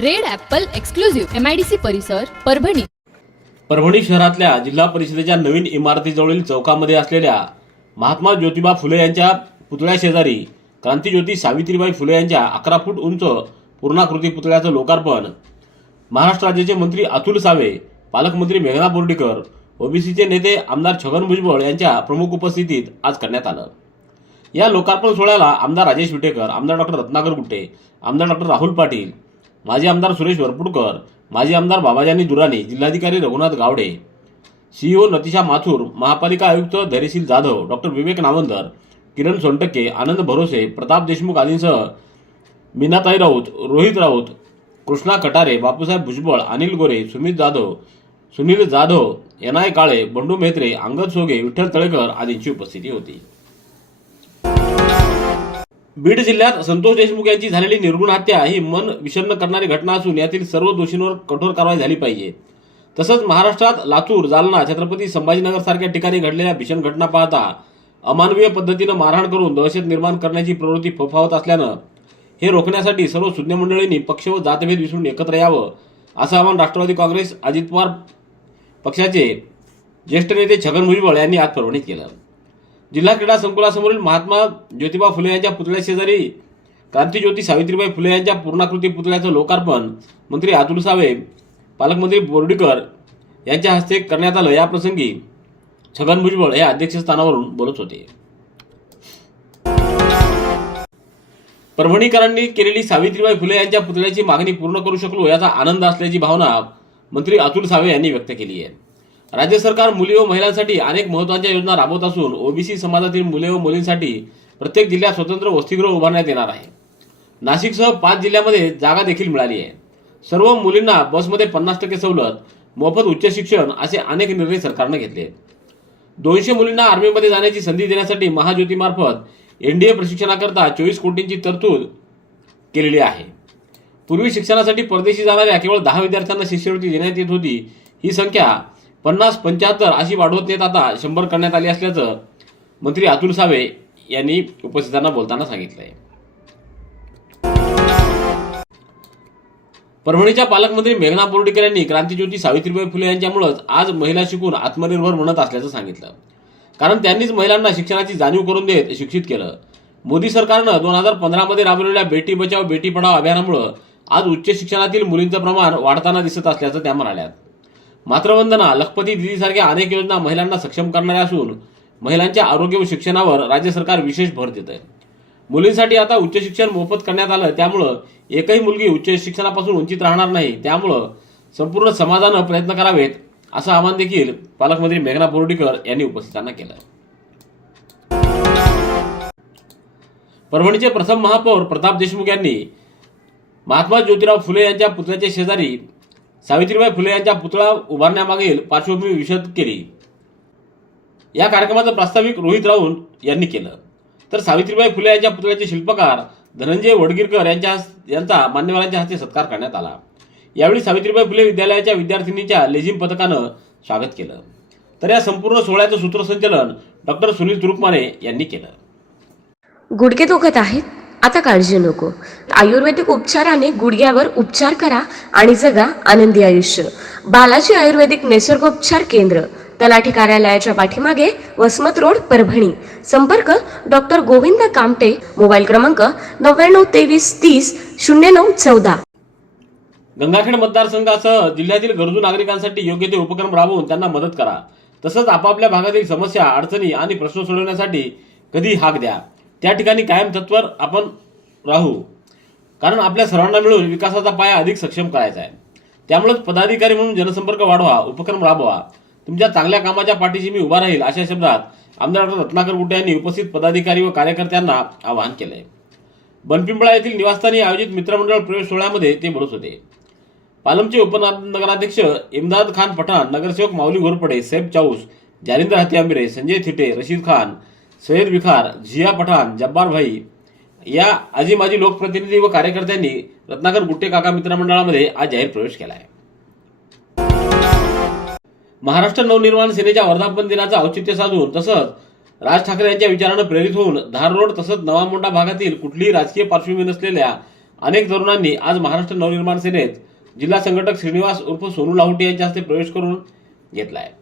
Red Apple exclusive MIDC परिसर परभणी. परभणी शहरातल्या जिल्हा परिषदेच्या नवीन इमारतीजवळील चौकामध्ये असलेल्या महात्मा ज्योतिबा फुले यांच्या पुतळ्या शेजारी क्रांतीज्योती सावित्रीबाई फुले यांच्या अकरा फूट उंच पूर्णाकृती पुतळ्याचं लोकार्पण. महाराष्ट्र राज्याचे मंत्री अतुल सावे पालकमंत्री मेघना बोर्डीकर ओबीसीचे नेते आमदार छगन भुजबळ यांच्या प्रमुख उपस्थितीत आज करण्यात आलं. या लोकार्पण सोहळ्याला आमदार राजेश विटेकर आमदार डॉक्टर रत्नाकर गुट्टे आमदार डॉक्टर राहुल पाटील माजी आमदार सुरेश वरपुडकर माजी आमदार बाबाजानी दुराणी जिल्हाधिकारी रघुनाथ गावडे. सीईओ नतिशा माथूर महापालिका आयुक्त धैर्यशील जाधव डॉक्टर विवेक नावंदर किरण सोनटक्के आनंद भरोसे प्रताप देशमुख आदींसह मीनाताई राऊत रोहित राऊत कृष्णा कटारे बापूसाहेब भुजबळ अनिल गोरे सुमित जाधव सुनील जाधव एनाय काळे बंडू मेहत्रे अंगद सोगे विठ्ठल तळेकर आदींची उपस्थिती होती. बीड जिल्ह्यात संतोष देशमुख यांची झालेली निर्गुण हत्या ही मन विषन्न करणारी घटना असून यातील सर्व दोषींवर कठोर कारवाई झाली पाहिजे. तसंच महाराष्ट्रात लातूर जालना छत्रपती संभाजीनगर सारख्या ठिकाणी घडलेल्या भीषण घटना पाहता अमानवीय पद्धतीनं मारहाण करून दहशत निर्माण करण्याची प्रवृत्ती फोफावत असल्यानं हे रोखण्यासाठी सर्व सुज्ञ मंडळींनी पक्ष व जातभेद विसरून एकत्र यावं असं आवाहन राष्ट्रवादी काँग्रेस अजित पवार पक्षाचे ज्येष्ठ नेते छगन भुजबळ यांनी आज परभणीत केलं. जिल्हा क्रीडा संकुलासमोरील महात्मा ज्योतिबा फुले यांच्या पुतळ्या शेजारी क्रांतीज्योती सावित्रीबाई फुले यांच्या पूर्णाकृती पुतळ्याचं लोकार्पण मंत्री अतुल सावे पालकमंत्री बोर्डीकर यांच्या हस्ते करण्यात आलं. याप्रसंगी छगन भुजबळ हे अध्यक्षस्थानावरून बोलत होते. परभणीकरांनी केलेली सावित्रीबाई फुले यांच्या पुतळ्याची मागणी पूर्ण करू शकलो याचा आनंद असल्याची भावना मंत्री अतुल सावे यांनी व्यक्त केली आहे. राज्य सरकार मुली व महिलांसाठी अनेक महत्त्वाच्या योजना राबवत असून ओबीसी समाजातील मुले व मुलींसाठी प्रत्येक जिल्ह्यात स्वतंत्र वसतिगृह उभारण्यात येणार आहे. नाशिकसह पाच जिल्ह्यामध्ये जागा देखील मिळाली आहे. सर्व मुलींना बसमध्ये पन्नास टक्के सवलत मोफत उच्च शिक्षण असे अनेक निर्णय सरकारनं घेतले आहेत. दोनशे मुलींना आर्मीमध्ये जाण्याची संधी देण्यासाठी महाज्योतीमार्फत एनडीए प्रशिक्षणाकरता चोवीस कोटींची तरतूद केलेली आहे. पूर्वी शिक्षणासाठी परदेशी जाणाऱ्या केवळ दहा विद्यार्थ्यांना शिष्यवृत्ती देण्यात येत होती. ही संख्या पन्नास पंच्याहत्तर अशी वाढवत नेत आता. शंभर करण्यात आली असल्याचं मंत्री अतुल सावे यांनी उपस्थितांना बोलताना सांगितलंय. परभणीच्या पालकमंत्री मेघना बोर्डीकर यांनी क्रांतीज्योती सावित्रीबाई फुले यांच्यामुळेच आज महिला शिकून आत्मनिर्भर म्हणत असल्याचं सांगितलं. कारण त्यांनीच महिलांना शिक्षणाची जाणीव करून देत शिक्षित केलं. मोदी सरकारनं दोन हजार पंधरामध्ये राबवलेल्या बेटी बचाव बेटी पढाव अभियानामुळं आज उच्च शिक्षणातील मुलींचं प्रमाण वाढताना दिसत असल्याचं त्या म्हणाल्यात. मातृवंदना लखपती दिदीसारख्या अनेक योजना महिलांना सक्षम करणाऱ्या असून महिलांच्या आरोग्य व शिक्षणावर राज्य सरकार विशेष भर देत आहे मुलींसाठी आता उच्च शिक्षण मोफत करण्यात आलं त्यामुळं एकही मुलगी उच्च शिक्षणापासून वंचित राहणार नाही. त्यामुळं संपूर्ण समाजानं प्रयत्न करावेत असं आवाहन देखील पालकमंत्री मेघना बोर्डीकर यांनी उपस्थितांना केलं. परभणीचे प्रथम महापौर प्रताप देशमुख यांनी महात्मा ज्योतिराव फुले यांच्या पुतळ्याच्या शेजारी सावित्रीबाई फुले यांच्या पुतळा उभारण्यामागील पार्श्वभूमी विशद केली. या कार्यक्रमाचं प्रास्ताविक रोहित राऊत यांनी केलं. तर सावित्रीबाई फुले यांच्या पुतळ्याचे शिल्पकार धनंजय वडगिरकर यांच्या यांचा मान्यवरांच्या हस्ते सत्कार करण्यात आला. यावेळी सावित्रीबाई फुले विद्यालयाच्या विद्यार्थिनीच्या लेझिम पथकानं स्वागत केलं. तर या संपूर्ण सोहळ्याचं सूत्रसंचलन डॉक्टर सुनील तुरुकमाने यांनी केलं. गुडघे दुखत आहेत? आता काळजी नको. आयुर्वेदिक उपचाराने गुडघ्यावर उपचार करा आणि जगा आनंदी आयुष्य. बालाजी आयुर्वेदिक निसर्गोपचार केंद्र तलाठी कार्यालयाच्या पाठीमागे वसमत रोड परभणी. संपर्क डॉक्टर गोविंद कामटे मोबाईल क्रमांक नव्याण्णव तेवीस तीस शून्य नऊ चौदा. गंगाखेड मतदारसंघासह जिल्ह्यातील गरजू नागरिकांसाठी योग्य ते उपक्रम राबवून त्यांना मदत करा. तसंच आपापल्या भागातील समस्या अडचणी आणि प्रश्न सोडवण्यासाठी कधी हाक द्या. त्या ठिकाणी कायम तत्वर आपण राहू. कारण आपल्या सर्वांना मिळून विकासाचा पाया अधिक सक्षम करायचा आहे. त्यामुळेच पदाधिकारी म्हणून जनसंपर्क वाढवा उपक्रम राबवा. तुमच्या चांगल्या कामाच्या पाठीशी मी उभा राहील अशा शब्दात आमदार डॉक्टर रत्नाकर गुट्टे यांनी उपस्थित पदाधिकारी व कार्यकर्त्यांना आवाहन केलंय. बनपिंपळा येथील निवासस्थानी आयोजित मित्रमंडळ प्रवेश सोहळ्यामध्ये ते बोलत होते. पालमचे उपनगराध्यक्ष इम्दाद खान पठाण नगरसेवक माऊली घोरपडे सैफ चाऊस जालिंदर हत्यांबिरे संजय थिटे रशीद खान सैद विखार झिया पठाण जब्बार भाई या आजी माजी लोकप्रतिनिधी व कार्यकर्त्यांनी रत्नाकर गुट्टे काका मित्रमंडळामध्ये आज जाहीर प्रवेश केला आहे महाराष्ट्र नवनिर्माण सेनेच्या वर्धापन दिनाचं औचित्य साधून तसंच राज ठाकरे यांच्या विचारानं प्रेरित होऊन धार रोड तसंच नवा मोंडा भागातील कुठलीही राजकीय पार्श्वभूमी नसलेल्या अनेक तरुणांनी आज महाराष्ट्र नवनिर्माण सेनेत जिल्हा संघटक श्रीनिवास उर्फ सोनू लाहोटी यांच्या हस्ते प्रवेश करून घेतला आहे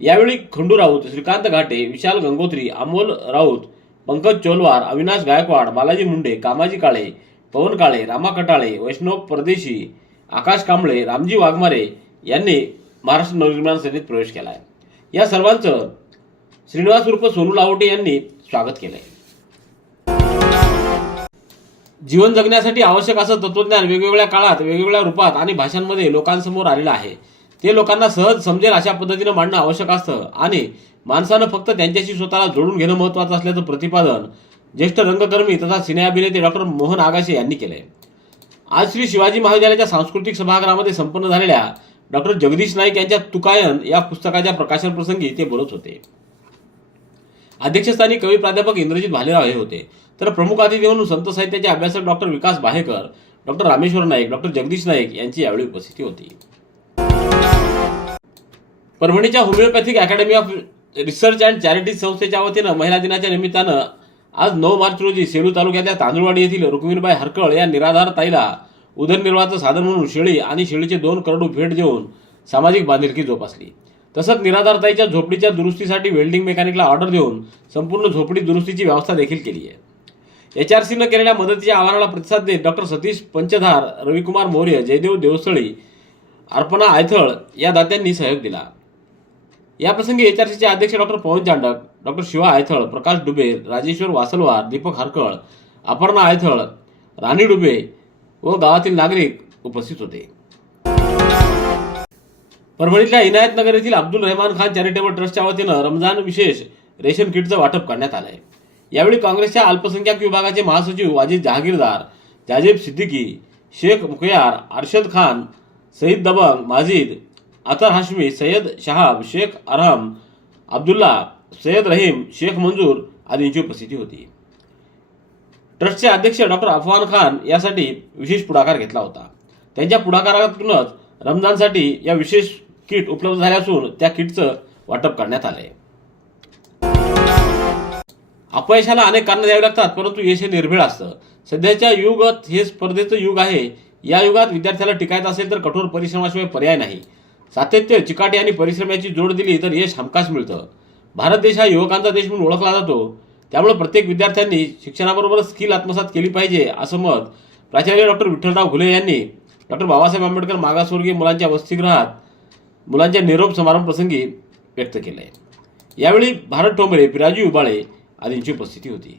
यावेळी खंडू राऊत श्रीकांत घाटे विशाल गंगोत्री अमोल राऊत पंकज चोलवार अविनाश गायकवाड बालाजी मुंडे कामाजी काळे पवन काळे रामा कटाळे वैष्णव परदेशी आकाश कांबळे रामजी वाघमारे यांनी महाराष्ट्र नवनिर्माण सेनेत प्रवेश केला आहे या सर्वांचं श्रीनिवास उर्फ सोनू लावटे यांनी स्वागत केलं आहे जीवन जगण्यासाठी आवश्यक असं तत्वज्ञान वेगवेगळ्या काळात वेगवेगळ्या रूपात आणि भाषांमध्ये लोकांसमोर आलेलं आहे. ते लोकांना सहज समजेल अशा पद्धतीनं मांडणं आवश्यक असतं. आणि माणसानं फक्त त्यांच्याशी स्वतःला जोडून घेणं महत्त्वाचं असल्याचं प्रतिपादन ज्येष्ठ रंगकर्मी तथा सिने अभिनेते डॉक्टर मोहन आगाशे यांनी केलंय. आज श्री शिवाजी महाविद्यालयाच्या सांस्कृतिक सभागृहामध्ये संपन्न झालेल्या डॉक्टर जगदीश नाईक यांच्या तुकायन या पुस्तकाच्या प्रकाशन प्रसंगी ते बोलत होते. अध्यक्षस्थानी कवी प्राध्यापक इंद्रजित भालेराव हे होते. तर प्रमुख अतिथी म्हणून संत साहित्याचे अभ्यासक doctor Vikas Bahekar doctor Rameshwar Naik doctor Jagdish Naik यांची यावेळी उपस्थिती होती. परभणीच्या homeopathic academy of research and charities संस्थेच्या वतीनं महिला दिनाच्या निमित्तानं आज नऊ मार्च रोजी सेलू तालुक्यातल्या तांदुळवाडी येथील रुक्मिणबाई हरकळ या निराधार ताईला उदरनिर्वाहाचं साधन म्हणून शेळी आणि शेळीचे दोन करडू भेट देऊन सामाजिक बांधिलकी जोपासली. तसंच निराधार ताईच्या झोपडीच्या दुरुस्तीसाठी वेल्डिंग मेकॅनिकला ऑर्डर देऊन संपूर्ण झोपडी दुरुस्तीची व्यवस्था देखील केली आहे. एच आर सीनं केलेल्या मदतीच्या आवाहनाला प्रतिसाद देत डॉक्टर सतीश पंचधार रविकुमार मौर्य जयदेव देवस्थळी अर्पणा आयथळ या दात्यांनी सहयोग दिला. याप्रसंगी एच आर सीचे अध्यक्ष डॉक्टर पवन चांडक डॉक्टर शिवा आयथळ प्रकाश डुबे राजेश्वर वासलवार दीपक हरकळ अपर्णा आयथळ राणी डुबे व गावातील नागरिक उपस्थित होते. परभणीतल्या इनायतनगर येथील अब्दुल रहमान खान चॅरिटेबल ट्रस्टच्या वतीनं रमजान विशेष रेशन किटचं वाटप करण्यात आलं आहे यावेळी काँग्रेसच्या अल्पसंख्याक विभागाचे महासचिव वाजिद जहागीरदार जाजेब सिद्दीकी शेख मुखयार अर्शद खान सईद दबंग माजिद अतर हाशमी सय्यद शहाब शेख अरहम अब्दुल्ला सय्यद रहीम शेख मंजूर आदींची उपस्थिती होती. ट्रस्टचे अध्यक्ष डॉक्टर अफवान खान यासाठी विशेष पुढाकार घेतला होता. त्यांच्या पुढाकारातूनच रमजानसाठी या विशेष किट उपलब्ध झाले असून त्या किटचं वाटप करण्यात आलंय. अपयशाला अनेक कारणं द्यावी लागतात परंतु यश हे निर्भीळ असतं. सध्याच्या युगात हे स्पर्धेचं युग आहे. या युगात विद्यार्थ्याला टिकायचं असेल तर कठोर परिश्रमाशिवाय पर्याय नाही. सातत्य चिकाटी आणि परिश्रमाची जोड दिली तर यश हमखास मिळतं. भारत देश हा युवकांचा देश म्हणून ओळखला जातो. त्यामुळे प्रत्येक विद्यार्थ्यांनी शिक्षणाबरोबरच स्किल आत्मसात केली पाहिजे असं मत प्राचार्य डॉक्टर विठ्ठलराव घुले यांनी डॉक्टर बाबासाहेब आंबेडकर मागासवर्गीय मुलांच्या वसतिगृहात मुलांच्या निरोप समारंभ प्रसंगी व्यक्त केलं आहे यावेळी भारत ठोंबरे पिराजी उबाळे आदींची उपस्थिती होती.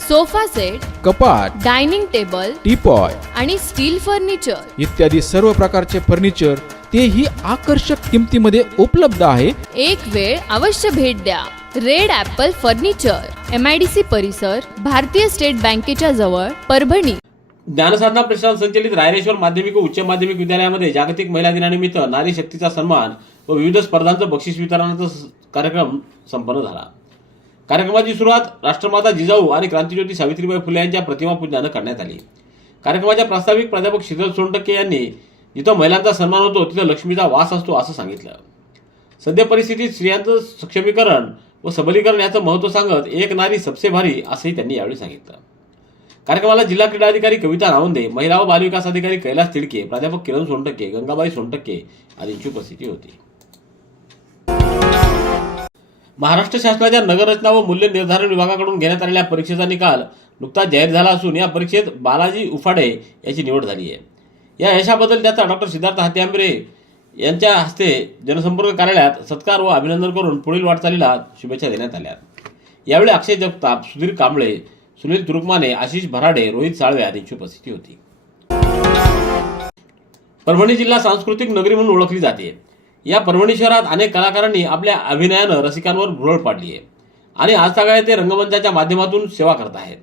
sofa set कपाट डायनिंग टेबल टीपॉय आणि स्टील फर्निचर. इत्यादी सर्व प्रकारचे फर्निचर तेही आकर्षक किमतीमध्ये उपलब्ध आहे. एक वेळ अवश्य भेट द्या. Red apple furniture M I D C परिसर भारतीय स्टेट बँकेच्या जवळ परभणी. ज्ञानसाधना प्रतिष्ठान संचलित रायरेश्वर माध्यमिक व उच्च माध्यमिक विद्यालयामध्ये जागतिक महिला दिनानिमित्त नारी शक्तीचा सन्मान व विविध स्पर्धांचं बक्षीस वितरणाचा कार्यक्रम संपन्न झाला. कार्यक्रमाची सुरुवात राष्ट्रमाता जिजाऊ आणि क्रांतीज्योती सावित्रीबाई फुले यांच्या प्रतिमापूजनानं करण्यात आली. कार्यक्रमाच्या प्रास्ताविक प्राध्यापक शीतल सोनटक्के यांनी जिथं महिलांचा सन्मान होतो तिथं लक्ष्मीचा वास असतो असं सांगितलं. सध्या परिस्थितीत स्त्रियांचं सक्षमीकरण व सबलीकरण याचं महत्त्व सांगत एक नारी सबसे भारी असंही त्यांनी यावेळी सांगितलं. कार्यक्रमाला जिल्हा क्रीडा अधिकारी कविता रावंदे महिला व बालविकास अधिकारी कैलास तिडके प्राध्यापक किरण सोनटक्के गंगाबाई सोनटक्के आदींची उपस्थिती होती. महाराष्ट्र शासनाच्या नगररचना व मूल्य निर्धारण विभागाकडून घेण्यात आलेल्या परीक्षेचा निकाल नुकताच जाहीर झाला असून या परीक्षेत बालाजी उफाडे याची निवड झाली आहे. या यशाबद्दल त्याचा डॉक्टर सिद्धार्थ हात्यांबरे यांच्या हस्ते जनसंपर्क कार्यालयात सत्कार व अभिनंदन करून पुढील वाटचालीला शुभेच्छा देण्यात आल्या. यावेळी अक्षय जगताप सुधीर कांबळे सुनील तुरुकमाने आशिष भराडे रोहित साळवे आदींची उपस्थिती होती. परभणी जिल्हा सांस्कृतिक नगरी म्हणून ओळखली जाते. या परभणी शहरात अनेक कलाकारांनी आपल्या अभिनयानं रसिकांवर भुरळ पाडली आहे. आणि आज सकाळी ते रंगमंचाच्या माध्यमातून सेवा करत आहेत.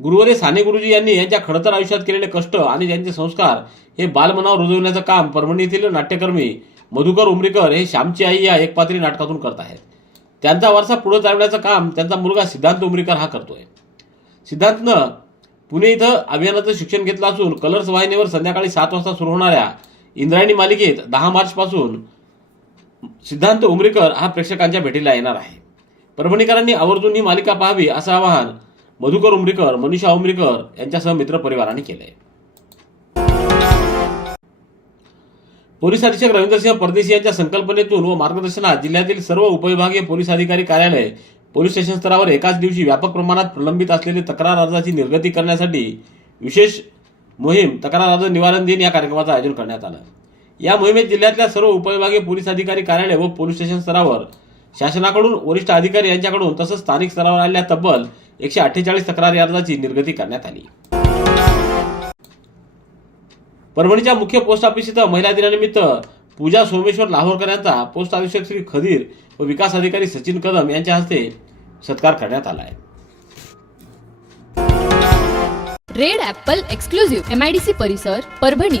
गुरुवारी साने गुरुजी यांनी यांच्या खडतर आयुष्यात केलेले कष्ट आणि त्यांचे संस्कार हे बालमनावर रुजवण्याचं काम परभणी येथील नाट्यकर्मी मधुकर उमरीकर हे श्यामची आई या एकपात्री नाटकातून करत आहेत. त्यांचा वारसा पुढे चालवण्याचं काम त्यांचा मुलगा सिद्धांत उमरीकर हा करतोय. सिद्धांतनं पुणे इथं अभियानाचं शिक्षण घेतलं असून कलर्स वाहिनीवर संध्याकाळी सात वाजता सुरू होणाऱ्या इंद्रायणी मालिकेत दहा मार्चपासून सिद्धांत उमरीकर हा प्रेक्षकांच्या भेटीला येणार आहे. परभणीकरांनी आवर्जून ही मालिका पाहावी असं आवाहन मधुकर उमरीकर मनीषा उमरीकर यांच्यासह मित्रपरिवाराने केलंय. पोलीस अधीक्षक रवींद्रसिंह परदेशी यांच्या संकल्पनेतून व मार्गदर्शनात जिल्ह्यातील सर्व उपविभागीय पोलीस अधिकारी कार्यालय पोलीस स्टेशन स्तरावर एकाच दिवशी व्यापक प्रमाणात प्रलंबित असलेले तक्रार अर्जाची निर्गती करण्यासाठी विशेष मोहीम तक्रार अर्ज निवारण दिन या कार्यक्रमाचं आयोजन करण्यात आलं. या मोहिमेत जिल्ह्यातल्या सर्व उपविभागीय पोलीस अधिकारी कार्यालय व पोलीस स्टेशन स्तरावर शासनाकडून वरिष्ठ अधिकारी यांच्याकडून तसंच स्थानिक स्तरावर आलेल्या तब्बल एकशे अठ्ठेचाळीस तक्रारी अर्जाची निर्गती करण्यात आली. परभणीच्या मुख्य पोस्ट ऑफिस इथं महिला दिनानिमित्त पूजा सोमेश्वर लाहोरकर यांचा पोस्ट अधीक्षक श्री खदीर व विकास अधिकारी सचिन कदम यांच्या हस्ते सत्कार करण्यात आला आहे. Red apple exclusive M I D C परिसर परभणी.